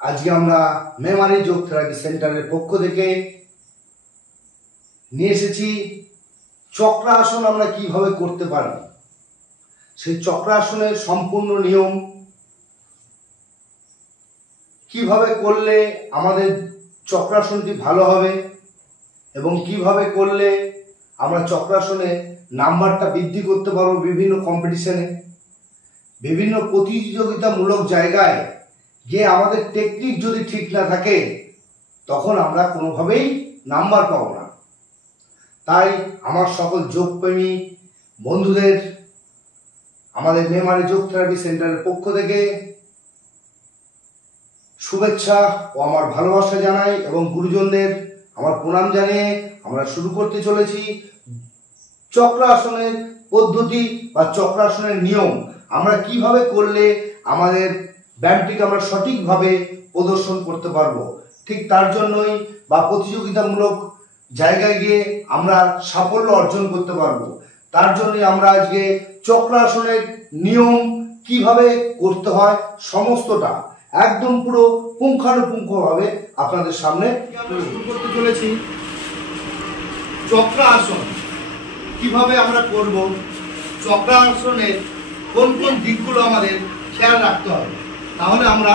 আজকে আমরা মেমারি যোগ থেরাপি সেন্টারের পক্ষ থেকে নিয়ে এসেছি চক্রাসন আমরা কিভাবে করতে পারি। সেই চক্রাসনের সম্পূর্ণ নিয়ম, কিভাবে করলে আমাদের চক্রাসনটি ভালো হবে এবং কিভাবে করলে আমরা চক্রাসনে নাম্বারটা বৃদ্ধি করতে পারবো। বিভিন্ন কম্পিটিশনে, বিভিন্ন প্রতিযোগিতামূলক জায়গায় গিয়ে আমাদের টেকনিক যদি ঠিক না থাকে তখন আমরা কোনোভাবেই নাম্বার পাবো না। তাই আমার সকল যোগপ্রেমী বন্ধুদের আমাদের মেমারি যোগ থেরাপি সেন্টারের পক্ষ থেকে শুভেচ্ছা ও আমার ভালোবাসা জানাই এবং গুরুজনদের আমার প্রণাম জানিয়ে আমরা শুরু করতে চলেছি চক্রাসনের পদ্ধতি বা চক্রাসনের নিয়ম। আমরা কিভাবে করলে আমাদের ব্যায়ামটিকে আমরা সঠিকভাবে প্রদর্শন করতে পারবো, ঠিক তার জন্যই বা প্রতিযোগিতামূলক জায়গায় গিয়ে আমরা সাফল্য অর্জন করতে পারবো। তার জন্যই আমরা আজকে চক্রাসনের নিয়ম কিভাবে করতে হয় সমস্তটা একদম পুরো পুঙ্খানুপুঙ্খভাবে আপনাদের সামনে শুরু করতে চলেছি। চক্রাসন কিভাবে আমরা করব, চক্রাসনের কোন কোন দিকগুলো আমাদের খেয়াল রাখতে হবে, তাহলে আমরা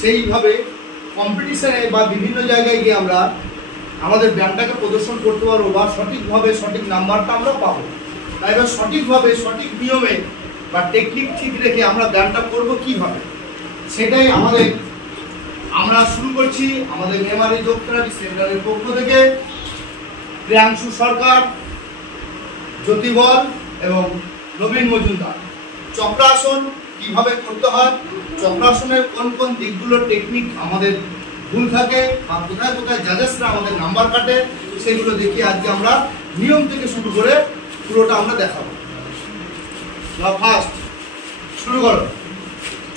সেইভাবে কম্পিটিশনে বা বিভিন্ন জায়গায় গিয়ে আমরা আমাদের ব্যায়ামটাকে প্রদর্শন করতে পারবো বা সঠিকভাবে সঠিক নাম্বারটা আমরা পাবো। তাই এবার সঠিকভাবে সঠিক নিয়মে বা টেকনিক ঠিক রেখে আমরা ব্যায়ামটা করবো কিভাবে, সেটাই আমরা শুরু করছি আমাদের মেমারি যোগ থেরাপি সেন্টারের পক্ষ থেকে। প্রিয়াংশু সরকার, জ্যোতিবল এবং নবীন মজুমদার। চক্রাসন কিভাবে করতে হয়, চক্রাসনের কোন কোন দিকগুলো টেকনিক আমাদের ভুল থাকে বা কোথায় কোথায় জাজেসরা আমাদের নাম্বার কাটে, সেগুলো দেখিয়ে আজকে আমরা নিয়ম থেকে শুরু করে পুরোটা আমরা দেখাবো। ফার্স্ট শুরু করো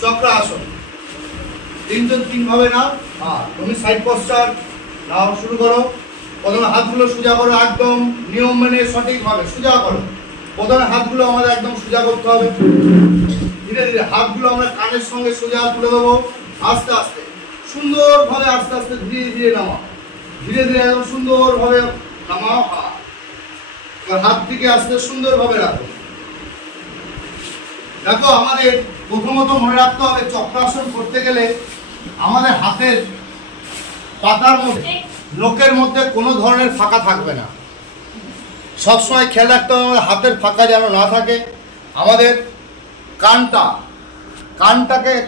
চক্রাসন। তিনজন তিনভাবে নাও। তুমি সাইড পশ্চার নাও, শুরু করো। প্রথমে হাতগুলো সোজা করো, একদম নিয়ম মেনে সঠিকভাবে সোজা করো। প্রথমে হাতগুলো আমাদের একদম সোজা করতে হবে। ধীরে ধীরে হাতগুলো আমরা কানের সঙ্গে সোজা তুলে দেবো। আস্তে আস্তে সুন্দরভাবে আস্তে আস্তে ধীরে ধীরে নামাও। ধীরে ধীরে একদম সুন্দরভাবে নামাও। হাত থেকে আস্তে সুন্দরভাবে রাখো। দেখো, আমাদের প্রথমত মনে রাখতে হবে চক্রাসন করতে গেলে আমাদের হাতের পাতার মধ্যে, নখের মধ্যে কোনো ধরনের ফাঁকা থাকবে না। সবসময় খেয়াল রাখতে হবে আমাদের হাতের ফাঁকা যেন না থাকে। আমাদের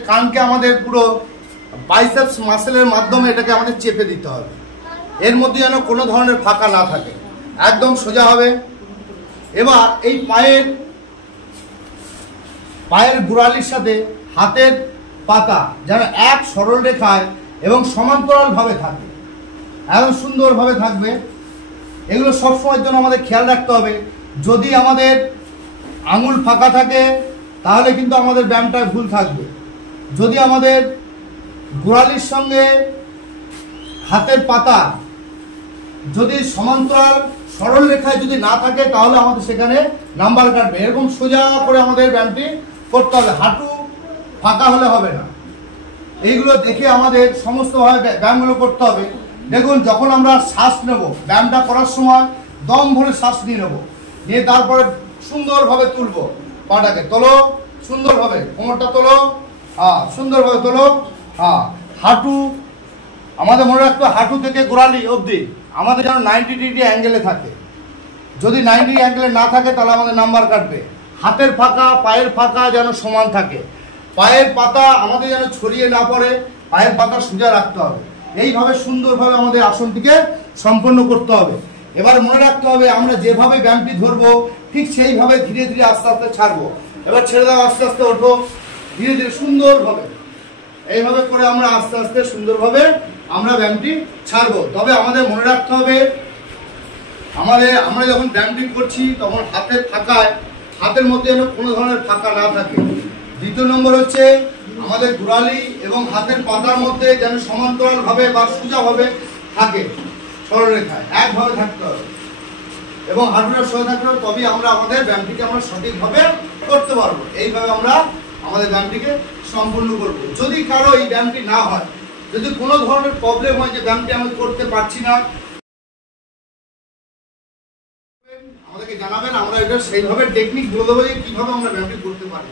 কানকে আমাদের পুরো বাইসেপস মাসেলের মাধ্যমে এটাকে আমাদের চেপে দিতে হবে। এর মধ্যে যেন কোনো ধরনের ফাঁকা না থাকে, একদম সোজা হবে। এবার এই পায়ের গোড়ালির সাথে হাতের পাতা যেন এক সরল রেখায় এবং সমান্তরালভাবে থাকে, একদম সুন্দরভাবে থাকবে। এগুলো সবসময়ের জন্য আমাদের খেয়াল রাখতে হবে। যদি আমাদের আঙুল ফাঁকা থাকে তাহলে কিন্তু আমাদের ব্যায়ামটায় ভুল থাকবে। যদি আমাদের গোড়ালির সঙ্গে হাতের পাতা যদি সমান্তরাল সরল রেখায় যদি না থাকে তাহলে আমাদের সেখানে নাম্বার কাটবে। এরকম সোজা করে আমাদের ব্যায়ামটি করতে হবে, হাঁটু ফাঁকা হলে হবে না। এইগুলো দেখে আমাদের সমস্তভাবে ব্যায়ামগুলো করতে হবে। দেখুন, যখন আমরা শ্বাস নেব, ব্যায়ামটা করার সময় দম ভরে শ্বাস নিয়ে নেবো, নিয়ে তারপরে সুন্দরভাবে তুলবো। পাটাকে তোলো সুন্দরভাবে, কোমরটা তোলো, সুন্দরভাবে তোলো। হাঁটু আমাদের মনে রাখতে হবে, হাঁটু থেকে গোড়ালি অবধি আমাদের যেন 90 ডিগ্রি অ্যাঙ্গেলে থাকে। যদি 90 অ্যাঙ্গেলে না থাকে তাহলে আমাদের নাম্বার কাটবে। হাতের ফাঁকা, পায়ের ফাঁকা যেন সমান থাকে। পায়ের পাতা আমাদের যেন ছড়িয়ে না পড়ে, পায়ের পাতা সোজা রাখতে হবে। এইভাবে সুন্দরভাবে আমাদের আসনটিকে সম্পন্ন করতে হবে। এবার মনে রাখতে হবে, আমরা যেভাবে ব্যায়ামটি ধরবো ঠিক সেইভাবে ধীরে ধীরে আস্তে আস্তে ছাড়বো। এবার ছেড়ে দাও, আস্তে আস্তে ওঠো, ধীরে ধীরে সুন্দরভাবে। এইভাবে করে আমরা আস্তে আস্তে সুন্দরভাবে আমরা ব্যায়ামটি ছাড়বো। তবে আমাদের মনে রাখতে হবে, আমরা যখন ব্যায়ামটি করছি তখন হাতের মধ্যে যেন কোনো ধরনের ফাঁকা না থাকে। দ্বিতীয় নম্বর হচ্ছে আমাদের গোড়ালি এবং হাতের পাতার মধ্যে যেন সমান্তরালভাবে বা সোজাভাবে থাকে, সরলরেখায় একভাবে থাকতে হবে এবং হাঁটুটা সোজা থাকতে হবে। তবেই আমরা আমাদের ব্যায়ামটিকে আমরা সঠিকভাবে করতে পারবো। এইভাবে আমরা আমাদের ব্যায়ামটিকে সম্পূর্ণ করব। যদি কারো এই ব্যায়ামটি না হয় যদি কোনো ধরনের প্রবলেম হয় যে ব্যায়ামটি আমি করতে পারছি না, আমাদেরকে জানাবেন, আমরা এটা সেইভাবে টেকনিক বলে দেবো যে কীভাবে আমরা ব্যায়ামটি করতে পারি।